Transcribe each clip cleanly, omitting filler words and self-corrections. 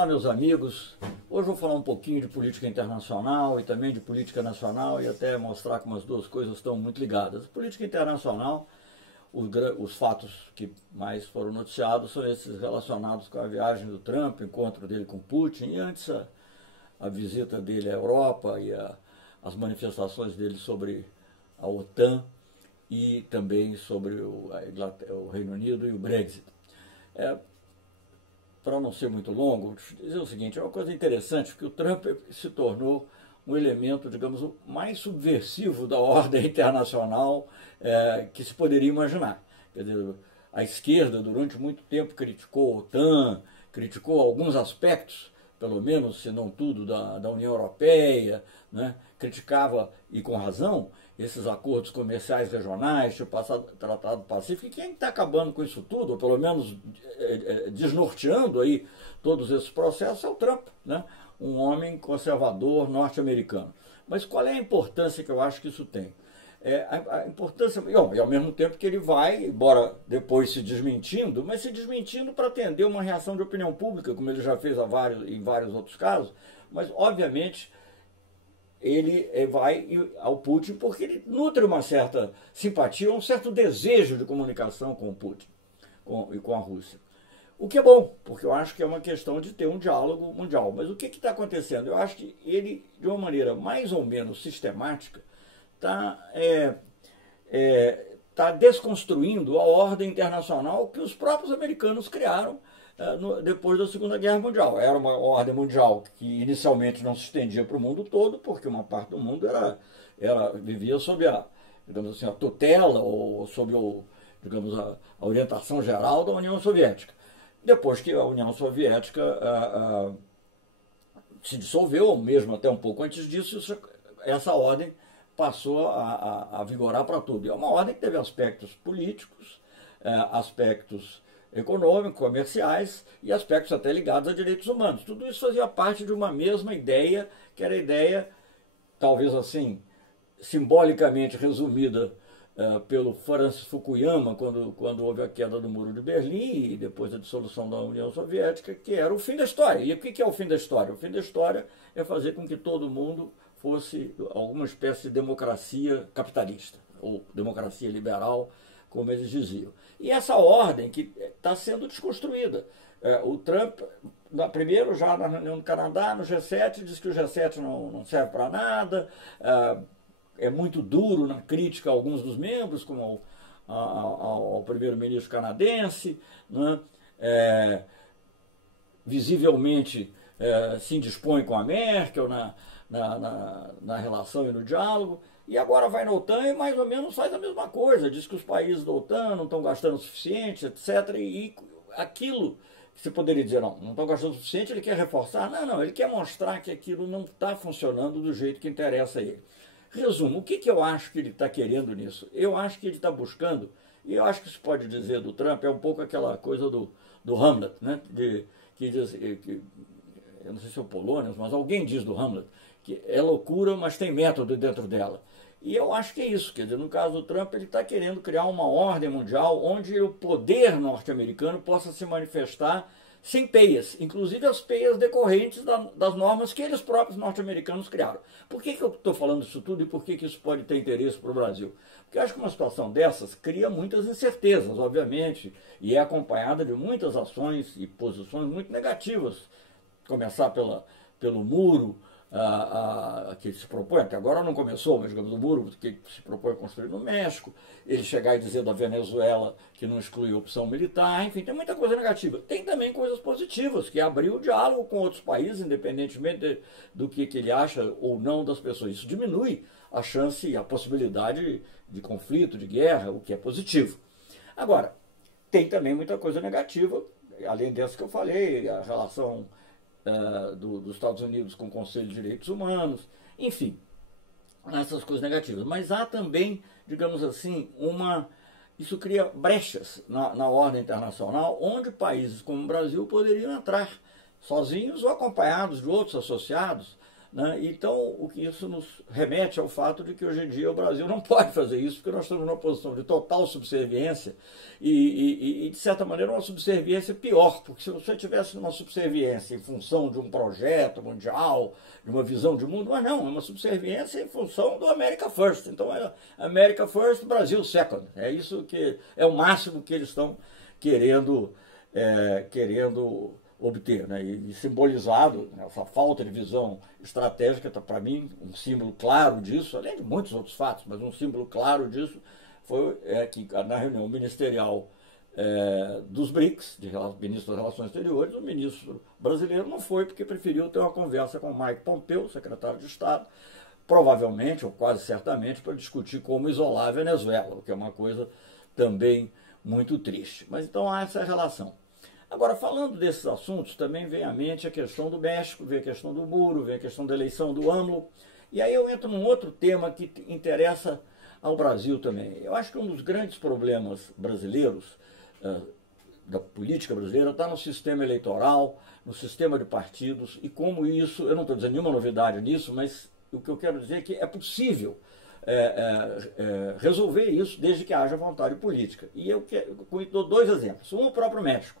Olá, meus amigos. Hoje eu vou falar um pouquinho de política internacional e também de política nacional e até mostrar como as duas coisas estão muito ligadas. Política internacional, os fatos que mais foram noticiados são esses relacionados com a viagem do Trump, o encontro dele com Putin e antes a visita dele à Europa e as manifestações dele sobre a OTAN e também sobre o Reino Unido e o Brexit. Para não ser muito longo, vou dizer o seguinte, é uma coisa interessante, que o Trump se tornou um elemento, digamos, mais subversivo da ordem internacional que se poderia imaginar. Quer dizer, a esquerda durante muito tempo criticou a OTAN, criticou alguns aspectos, pelo menos, se não tudo, da União Europeia, né? Criticava, e com razão, esses acordos comerciais regionais, tipo o Tratado Pacífico, e quem está acabando com isso tudo, ou pelo menos desnorteando aí todos esses processos, é o Trump, né? Um homem conservador norte-americano. Mas qual é a importância que eu acho que isso tem? A importância, e ao mesmo tempo que ele vai, embora depois se desmentindo, mas se desmentindo para atender uma reação de opinião pública, como ele já fez em vários outros casos, mas obviamente ele vai ao Putin porque ele nutre uma certa simpatia, um certo desejo de comunicação com o Putin e com a Rússia. O que é bom, porque eu acho que é uma questão de ter um diálogo mundial. Mas o que está acontecendo? Eu acho que ele, de uma maneira mais ou menos sistemática, está desconstruindo a ordem internacional que os próprios americanos criaram depois da Segunda Guerra Mundial. Era uma ordem mundial que inicialmente não se estendia para o mundo todo, porque uma parte do mundo vivia sob digamos assim, a tutela ou sob digamos, a orientação geral da União Soviética. Depois que a União Soviética se dissolveu, mesmo até um pouco antes disso, essa ordem passou a vigorar para tudo. É uma ordem que teve aspectos políticos, aspectos econômicos, comerciais e aspectos até ligados a direitos humanos. Tudo isso fazia parte de uma mesma ideia, que era a ideia, talvez assim, simbolicamente resumida pelo Francis Fukuyama, quando houve a queda do Muro de Berlim e depois a dissolução da União Soviética, que era o fim da história. E o que é o fim da história? O fim da história é fazer com que todo mundo fosse alguma espécie de democracia capitalista, ou democracia liberal, como eles diziam. E essa ordem que está sendo desconstruída. O Trump, primeiro já na reunião do Canadá, no G7, disse que o G7 não serve para nada, é muito duro na crítica a alguns dos membros, como ao primeiro-ministro canadense, né? Visivelmente se indispõe com a Merkel na relação e no diálogo, e agora vai na OTAN e mais ou menos faz a mesma coisa, diz que os países da OTAN não estão gastando o suficiente, etc. E aquilo que você poderia dizer, não estão gastando o suficiente, ele quer reforçar, não, ele quer mostrar que aquilo não está funcionando do jeito que interessa a ele. Resumo, o que eu acho que ele está querendo nisso? Eu acho que ele está buscando, e eu acho que se pode dizer do Trump, é um pouco aquela coisa do Hamlet, né? Que diz, eu não sei se é o Polônios, mas alguém diz do Hamlet, que é loucura, mas tem método dentro dela. E eu acho que é isso, quer dizer, no caso do Trump, ele está querendo criar uma ordem mundial onde o poder norte-americano possa se manifestar sem peias, inclusive as peias decorrentes das normas que eles próprios norte-americanos criaram. Por que eu estou falando isso tudo e por que isso pode ter interesse para o Brasil? Porque eu acho que uma situação dessas cria muitas incertezas, obviamente, e é acompanhada de muitas ações e posições muito negativas. Começar pelo muro, que se propõe, até agora não começou, mas digamos, o muro que se propõe a construir no México, ele chegar e dizer da Venezuela que não exclui a opção militar, enfim, tem muita coisa negativa. Tem também coisas positivas, que é abrir o diálogo com outros países, independentemente do que ele acha ou não das pessoas. Isso diminui a chance e a possibilidade de conflito, de guerra, o que é positivo. Agora, tem também muita coisa negativa, além dessa que eu falei, a relação dos Estados Unidos com o Conselho de Direitos Humanos, enfim, essas coisas negativas. Mas há também, digamos assim, isso cria brechas na ordem internacional, onde países como o Brasil poderiam entrar sozinhos ou acompanhados de outros associados né? Então, o que isso nos remete ao fato de que hoje em dia o Brasil não pode fazer isso, porque nós estamos numa posição de total subserviência de certa maneira, uma subserviência pior, porque se você tivesse uma subserviência em função de um projeto mundial, de uma visão de mundo, mas não, é uma subserviência em função do America First. Então, é America First, Brasil Second. É isso que é o máximo que eles estão querendo obter, né? E simbolizado, né, essa falta de visão estratégica, está para mim um símbolo claro disso, além de muitos outros fatos, mas um símbolo claro disso foi que na reunião ministerial dos BRICS, ministro das Relações Exteriores, o ministro brasileiro não foi porque preferiu ter uma conversa com o Mike Pompeo, secretário de Estado, provavelmente, ou quase certamente, para discutir como isolar a Venezuela, o que é uma coisa também muito triste. Mas então há essa relação. Agora, falando desses assuntos, também vem à mente a questão do México, vem a questão do muro, vem a questão da eleição do AMLO, e aí eu entro num outro tema que interessa ao Brasil também. Eu acho que um dos grandes problemas brasileiros, da política brasileira, está no sistema eleitoral, no sistema de partidos, e como isso, eu não estou dizendo nenhuma novidade nisso, mas o que eu quero dizer é que é possível resolver isso desde que haja vontade política. E eu dou dois exemplos. Um, o próprio México.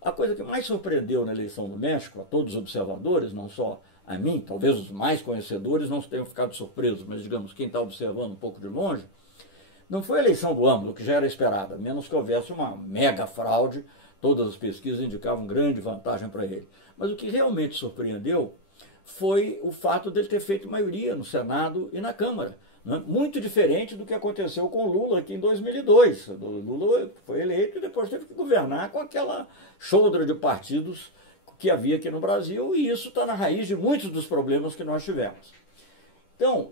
A coisa que mais surpreendeu na eleição do México, a todos os observadores, não só a mim, talvez os mais conhecedores não tenham ficado surpresos, mas digamos, quem está observando um pouco de longe, não foi a eleição do AMLO, que já era esperada, menos que houvesse uma mega fraude, todas as pesquisas indicavam grande vantagem para ele. Mas o que realmente surpreendeu foi o fato dele ter feito maioria no Senado e na Câmara. Muito diferente do que aconteceu com o Lula aqui em 2002. O Lula foi eleito e depois teve que governar com aquela shoulder de partidos que havia aqui no Brasil, e isso está na raiz de muitos dos problemas que nós tivemos. Então,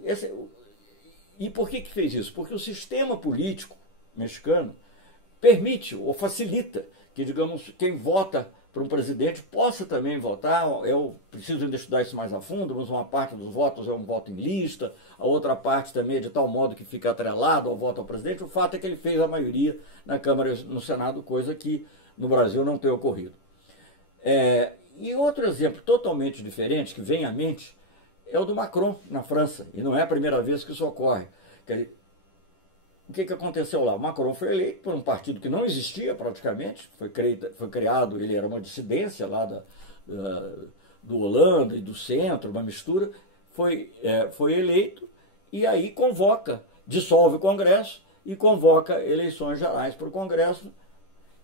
e por que fez isso? Porque o sistema político mexicano permite ou facilita que, digamos, quem vota para um presidente possa também votar. Eu preciso ainda estudar isso mais a fundo, mas uma parte dos votos é um voto em lista, a outra parte também é de tal modo que fica atrelado ao voto ao presidente. O fato é que ele fez a maioria na Câmara e no Senado, coisa que no Brasil não tem ocorrido. E outro exemplo totalmente diferente que vem à mente é o do Macron na França, e não é a primeira vez que isso ocorre. O que aconteceu lá? O Macron foi eleito por um partido que não existia praticamente, foi criado, ele era uma dissidência lá do Holanda e do centro, uma mistura, foi eleito e aí dissolve o Congresso e convoca eleições gerais para o Congresso,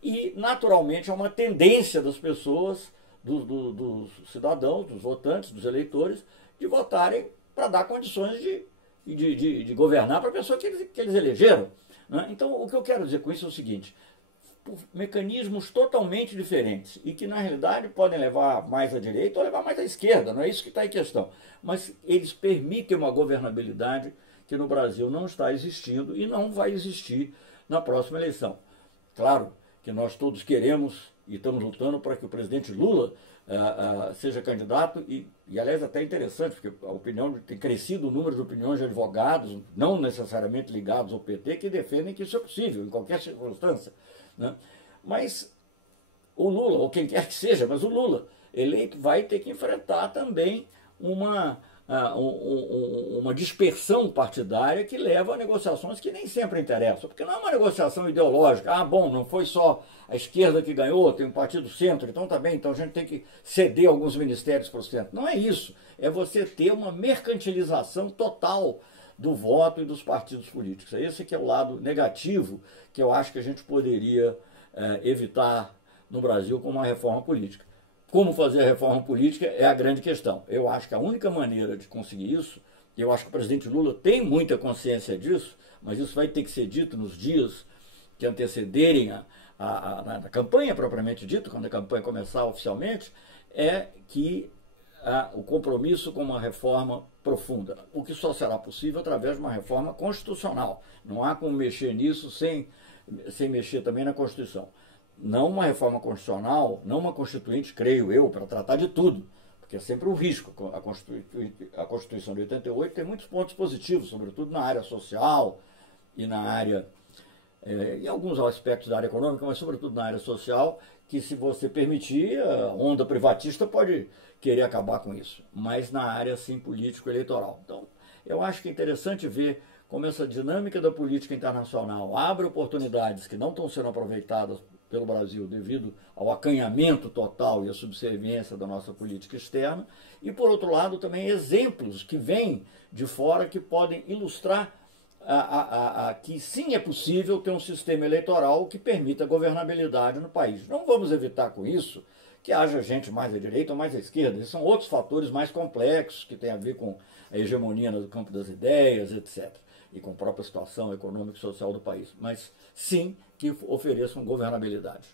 e naturalmente há uma tendência das pessoas, dos cidadãos, dos votantes, dos eleitores, de votarem para dar condições de governar para a pessoa que eles elegeram. Né? Então, o que eu quero dizer com isso é o seguinte: por mecanismos totalmente diferentes e que, na realidade, podem levar mais à direita ou levar mais à esquerda, não é isso que está em questão, mas eles permitem uma governabilidade que no Brasil não está existindo e não vai existir na próxima eleição. Claro que nós todos queremos e estamos lutando para que o presidente Lula seja candidato, e aliás até interessante, porque a opinião tem crescido o número de opiniões de advogados, não necessariamente ligados ao PT, que defendem que isso é possível, em qualquer circunstância. Né? Mas o Lula, ou quem quer que seja, mas o Lula eleito vai ter que enfrentar também uma dispersão partidária que leva a negociações que nem sempre interessam, porque não é uma negociação ideológica. Bom, não foi só a esquerda que ganhou, tem um partido centro, então tá bem, então a gente tem que ceder alguns ministérios para o centro. Não é isso, é você ter uma mercantilização total do voto e dos partidos políticos. Esse que é o lado negativo que eu acho que a gente poderia evitar no Brasil com uma reforma política. Como fazer a reforma política é a grande questão. Eu acho que a única maneira de conseguir isso, eu acho que o presidente Lula tem muita consciência disso, mas isso vai ter que ser dito nos dias que antecederem a campanha propriamente dito, quando a campanha começar oficialmente, é que o compromisso com uma reforma profunda, o que só será possível através de uma reforma constitucional. Não há como mexer nisso sem mexer também na Constituição. Não uma reforma constitucional, não uma constituinte, creio eu, para tratar de tudo, porque é sempre um risco. A Constituição de 88 tem muitos pontos positivos, sobretudo na área social e na área, e alguns aspectos da área econômica, mas sobretudo na área social, que se você permitir, a onda privatista pode querer acabar com isso, mas na área, sim, político-eleitoral. Então, eu acho que é interessante ver como essa dinâmica da política internacional abre oportunidades que não estão sendo aproveitadas pelo Brasil devido ao acanhamento total e à subserviência da nossa política externa, e, por outro lado, também exemplos que vêm de fora que podem ilustrar que sim é possível ter um sistema eleitoral que permita governabilidade no país. Não vamos evitar com isso que haja gente mais à direita ou mais à esquerda. Esses são outros fatores mais complexos que têm a ver com a hegemonia no campo das ideias, etc. E com a própria situação econômica e social do país. Mas sim que ofereçam governabilidade.